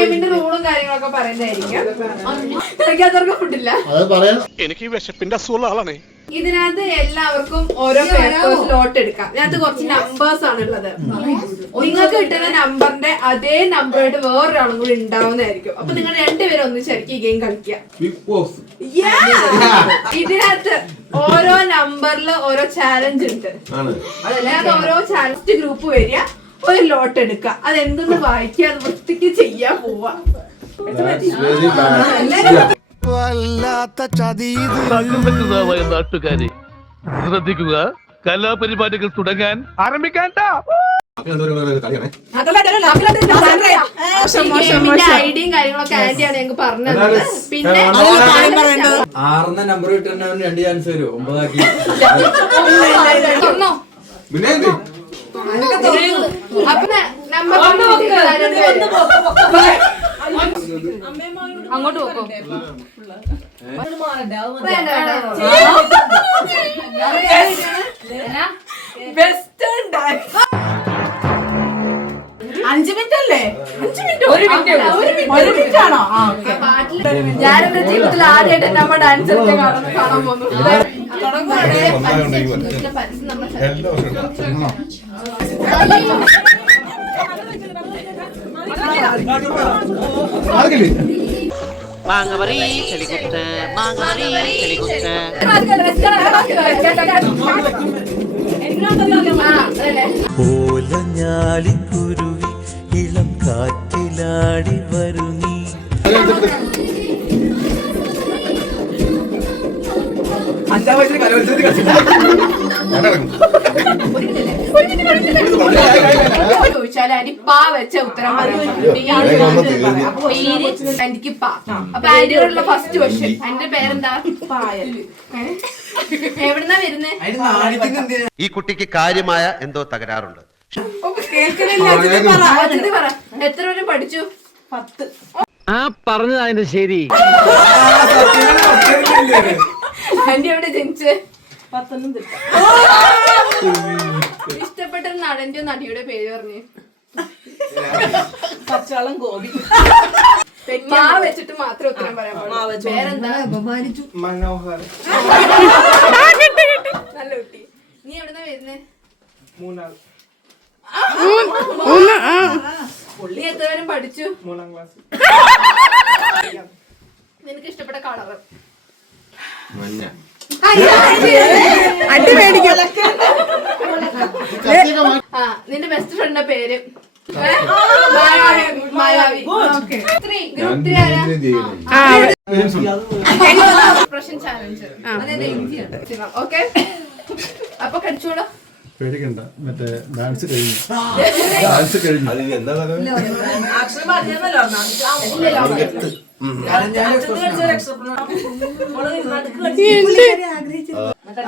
ഗെയിമിന്റെ റൂളും കാര്യങ്ങളൊക്കെ പറയുന്നതായിരിക്കും. കഴിക്കാത്തവർക്ക് ഫുഡില്ല. എനിക്ക് വിശപ്പിന്റെ അസുഖമുള്ള ആളാണേ. ഇതിനകത്ത് എല്ലാവർക്കും ഓരോ പേപ്പേഴ്സ് ലോട്ട് എടുക്കാം. ഇതിനകത്ത് കുറച്ച് നമ്പേഴ്സ് ആണ് ഉള്ളത്. നിങ്ങൾക്ക് കിട്ടുന്ന നമ്പറിന്റെ അതേ നമ്പറായിട്ട് വേറൊരാളും കൂടി ഉണ്ടാവുന്നതായിരിക്കും. അപ്പൊ നിങ്ങൾ രണ്ടുപേരും ഒന്നിച്ചായിരിക്കും ഈ ഗെയിം കളിക്കുക. ഇതിനകത്ത് ഓരോ നമ്പറിൽ ഓരോ ചാലഞ്ച് ഉണ്ട്. അതിനകത്ത് ഓരോ ചാലഞ്ച് ഗ്രൂപ്പ് വരിക, ഒരു ലോട്ട് എടുക്കുക, അതെന്തെന്ന് വായിക്കുക, അത് വൃത്തിക്ക് ചെയ്യാൻ പോവാ. നാട്ടുകാരെ ശ്രദ്ധിക്കുക, കലാപരിപാടികൾ തുടങ്ങാൻ ആരംഭിക്കാൻ. ഐഡിയും കാര്യങ്ങളൊക്കെ ആന്റിയാണ് ഞങ്ങൾക്ക് പറഞ്ഞത്. പിന്നെ 6 നമ്പർ കിട്ടുന്ന 2 ചാൻസ് വരും. 9 ആക്കി അപ്പൊ നമ്പർ അങ്ങോട്ട് പോക്കോ. വെസ്റ്റേൺ ഡാൻസ് 5 മിനിറ്റ് അല്ലേ? 5 മിനിറ്റ്, 1 മിനിറ്റ് ആണോ? ഞാനെന്റെ ജീവിതത്തിൽ ആദ്യമായിട്ട് നമ്മ ഡാൻസ് കാണാൻ പോകുന്നു. മാങ്ങവറി ചെളികുത്ത്, മാങ്ങവറി ചെളികുത്ത്. ഓലഞ്ഞാലിക്കുരുവി ഇളം കാറ്റിലാടി വരുന്നീ. ചോദിച്ചാൽ ആന്റി പാ വെച്ച ഉത്തരം ആന്റിക്ക് പാ. അപ്പൊ ആന്റിയോടുള്ള ഫസ്റ്റ് ക്വസ്റ്റ്യൻ, ആന്റിന്റെ പേരെന്താ? പായൽ. എവിടുന്നാ വരുന്നേ? ഈ കുട്ടിക്ക് കാര്യമായ എന്തോ തകരാറുണ്ട്. എത്ര വരെ പഠിച്ചു? 10. ആ പറഞ്ഞത് അതിന്റെ ശരി. ആന്റി എവിടെ ജനിച്ചേ? പത്തനംതിട്ട. ഇഷ്ടപ്പെട്ട നടന്റെ നടിയുടെ പേര് പറഞ്ഞു. പച്ചാളം ഗോപി. വെച്ചിട്ട് മാത്രം ഉത്തരം പറയാൻ പാടുള്ളൂ. പേരെന്താ? മനോഹർ. നല്ല കുട്ടി. നീ എവിടുന്നാ വരുന്നേ? മൂന്നാൾ. നീ എത്ര വരെ പഠിച്ചു? 3ാം ക്ലാസ്. നിനക്ക് ഇഷ്ടപ്പെട്ട കളർ? മഞ്ഞ. അടി മേടിക്കും. നിന്റെ ബെസ്റ്റ് ഫ്രണ്ടിന്റെ പേര്? മായാവി. ഗ്രൂപ്പ് 3 ആരാ? Expression challenge. ഓക്കെ, അപ്പൊ കടിച്ചോളൂ. പേടിക്കണ്ട, മറ്റേ ഡാൻസ് കഴിഞ്ഞു. ഡാൻസ് കഴിഞ്ഞു.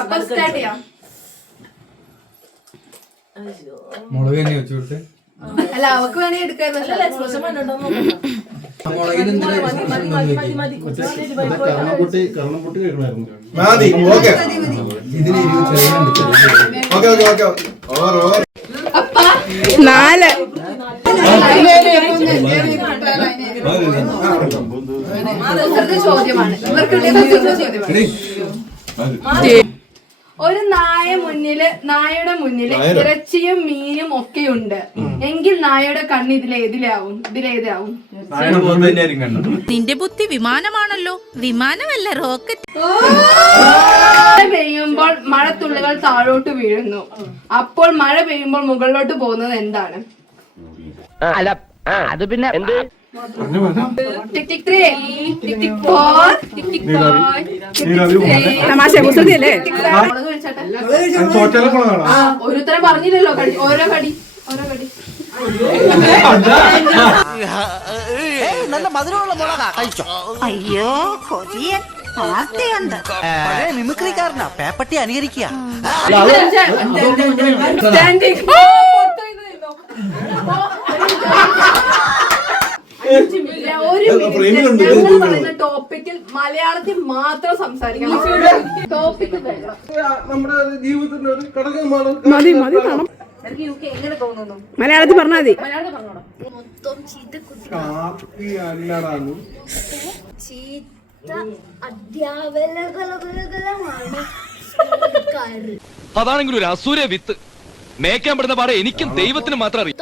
അപ്പൊ സ്റ്റാർട്ട് ചെയ്യാം. മുളക് തന്നെ വെച്ചോട്ടെ. അല്ല, അവക്ക് വേണേ എടുക്കായിരുന്നു. കർണക്കുട്ടി കേൾക്കണമായിരുന്നു. അപ്പ 4 ചോദ്യമാണ് ഇവർക്ക്. ഒരു നായയുടെ മുന്നില് ഇറച്ചിയും മീനും ഒക്കെയുണ്ട് എങ്കിൽ നായയുടെ കണ്ണ് ഇതിലേതാവും? നിന്റെ ബുദ്ധി വിമാനമാണല്ലോ. വിമാനമല്ല, റോക്കറ്റ്. മഴ പെയ്യുമ്പോൾ മഴത്തുള്ളികൾ താഴോട്ട് വീഴുന്നു. അപ്പോൾ മഴ പെയ്യുമ്പോൾ മുകളിലോട്ട് പോകുന്നത് എന്താണ്? അല്ല, അത് പിന്നെ ടിക് ടിക് 3, ടിക് ടിക് 4, ടിക് ടിക് 5. തമാശ കുസൃതിയല്ലേ? ഒരു ഉത്തരം പറഞ്ഞില്ലല്ലോ. ഓരോ കടി. നല്ല മധുരമുള്ള മുളകാ, കഴിച്ചോ. അയ്യോ കൊതിയൻ പാർട്ടിയുണ്ട്. മിമിക്രിക്കാരനാ, പേപ്പട്ടി അനുകരിക്കുക. ടോപ്പിക്കിൽ മലയാളത്തിൽ മാത്രം സംസാരിക്കണം. ടോപ്പിക് നമ്മുടെ ജീവിതത്തിന്റെ ഒരു ഘടകമാണ്. മലയാളത്തിൽ പറഞ്ഞാൽ മതി. അതാണെങ്കിലും ഒരു അസൂര്യ വിത്ത് മേക്കാൻ പെടുന്ന പാടെ എനിക്കും ദൈവത്തിന് മാത്രം അറിയാം.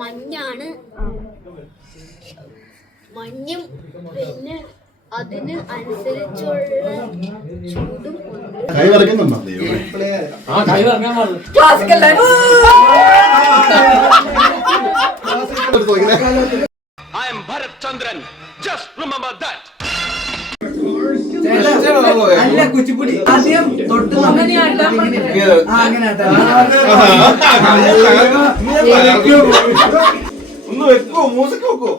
മഞ്ഞാണ്, മഞ്ഞും പിന്നെ അതിന് അനുസരിച്ചുള്ള ചൂടും കൈ വരയ്ക്കുന്നുണ്ടോ? I am Bharat Chandran. Just remember that. അല്ല കുച്ചിപ്പുടി ആദ്യം തൊട്ട് ഒന്ന് വെക്കോ, മൂസക്ക് വെക്കോ.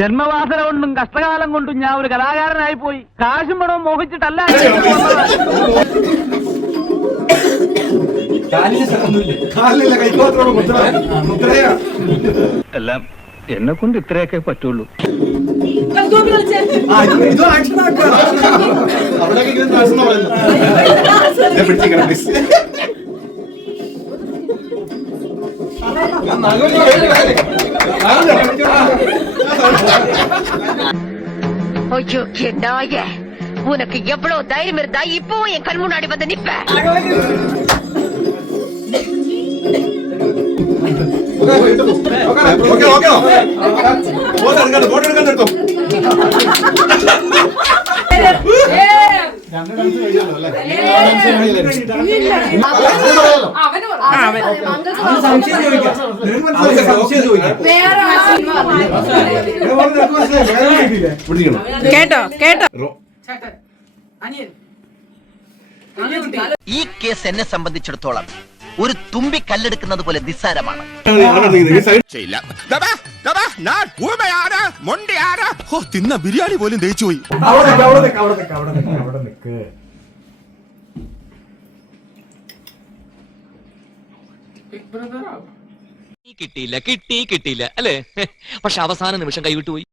ജന്മവാസന കൊണ്ടും കഷ്ടകാലം കൊണ്ടും ഞാൻ ഒരു കലാകാരനായി പോയി. കാശും പണവും മോഹിച്ചിട്ടല്ല. കാലില്ല, കൈക്കോത്രോട് മുദ്രയാ. എല്ലാം എന്നെ കൊണ്ട് ഇത്രയൊക്കെ പറ്റുള്ളൂ. അവിടെയൊക്കെ ഇങ്ങനെ ഡാൻസ് പറയുന്നു. പിടിച്ചിരിക്കണം പ്ലീസ്. ஐயோ நாயே, உனக்கு எவ்வளவு தைரியம் இருந்தா இப்போ என் கண் முன்னாடி வந்து நிப்ப? കേട്ടോ കേട്ടോ. ഈ കേസ് എന്നെ സംബന്ധിച്ചിടത്തോളം ഒരു തുമ്പി കല്ലെടുക്കുന്നത് പോലെ നിസ്സാരമാണ്. തിന്ന ബിരിയാണി പോലും ദഹിച്ചു പോയി. കിട്ടിയില്ല അല്ലേ? പക്ഷെ അവസാന നിമിഷം കൈവിട്ടു പോയി.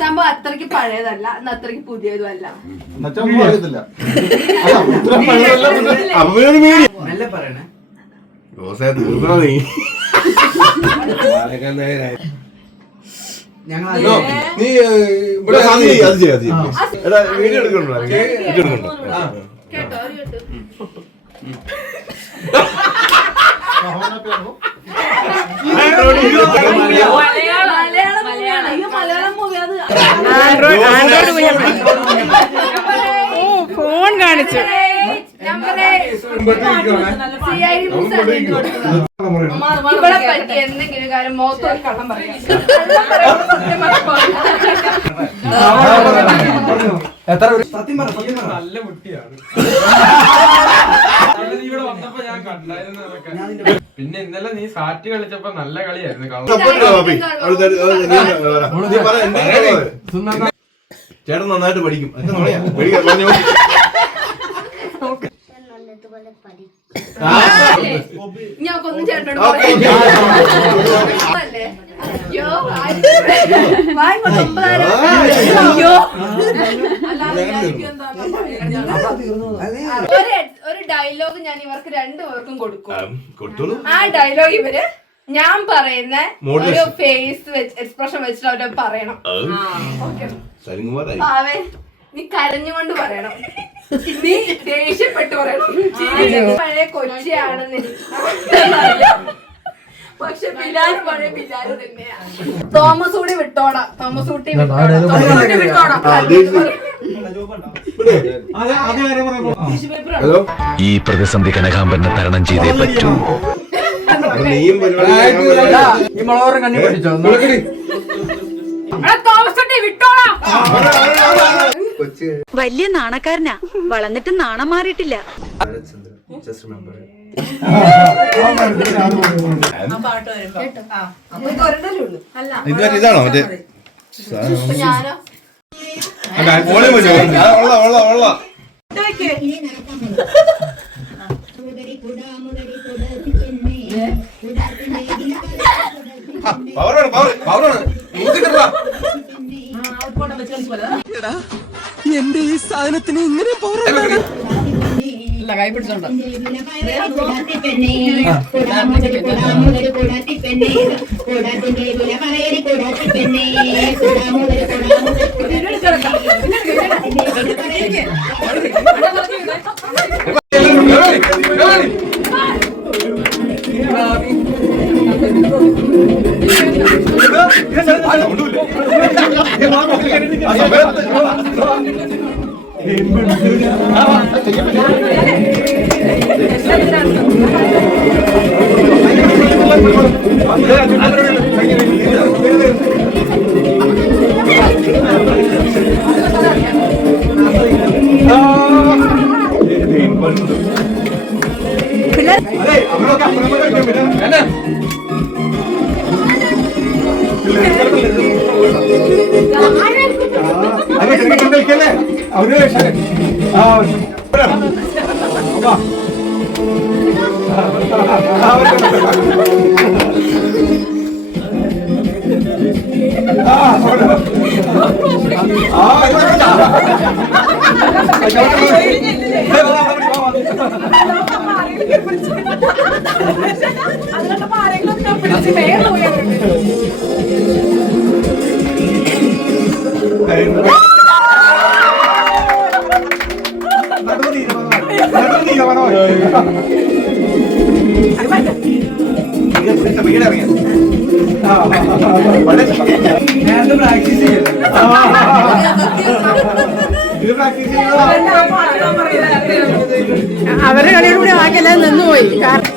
സംഭവം അത്രയ്ക്ക് പഴയതല്ല, അത്രയ്ക്ക് പുതിയതും അല്ല. നല്ല പറയണേ. ഞങ്ങൾ നീ ഇവിടെ അത് ചെയ്യാം. വീഡിയോ എടുക്കണ്ടോ? കേട്ടോ കേട്ടോ. ഫോൺ കാണിച്ചു. ഇവിടെ പറ്റി എന്തെങ്കിലും കാര്യം മോത്തൊരു കള്ളം പറയാം. എത്ര സത്യം പറ. നല്ല കുട്ടിയാണ്. ഇവിടെ വന്നപ്പോ ഞാൻ കണ്ടായിരുന്നു. പിന്നെ ഇന്നലെ നീ സാറ്റ് കളിച്ചപ്പോ നല്ല കളിയായിരുന്നു. ചേട്ടൻ നന്നായിട്ട് പഠിക്കും. ഞങ്ങൾക്കൊന്നും ചേട്ടനോട് പറയാ. അയ്യോ വായി അയ്യോ ഒരു ഡയലോഗ് ഞാൻ ഇവർക്ക് രണ്ടുപേർക്കും കൊടുക്കും. ആ ഡയലോഗ് ഇവര് ഞാൻ പറയുന്ന ഒരു ഫേസ് എക്സ്പ്രഷൻ വെച്ചിട്ട് അവര് പറയണം. പാവേ നീ കരഞ്ഞുകൊണ്ട് പറയണം, നീ ദേഷ്യപ്പെട്ട് പറയണം. പഴയ കൊച്ചിയാണെന്ന് പക്ഷെ ബിലാല് പഴയ ബിലാല് തന്നെയാണ്. തോമസ് കൂടി വിട്ടോടാ, തോമസ് കൂട്ടി വിട്ടോടാ. ഈ പ്രതിസന്ധി കനകാമ്പരനെ തരണം ചെയ്തേ പറ്റൂ. ഈ മുളകോരം കണ്ണി പഠിച്ചോ? വലിയ നാണക്കാരനാ, വളർന്നിട്ട് നാണം മാറിയിട്ടില്ല. Just remember it. ഇതുവരെ ഇതാണോ മറ്റേ ഞാനോ മോളെ ഉള്ള പവറാണ് എന്റെ ഈ സാധനത്തിന് ഇങ്ങനെ പോറാണ് അവരുടെ കളിയിൽ കൂടി ആക്കെല്ലാം നിന്നുപോയി എല്ലാരും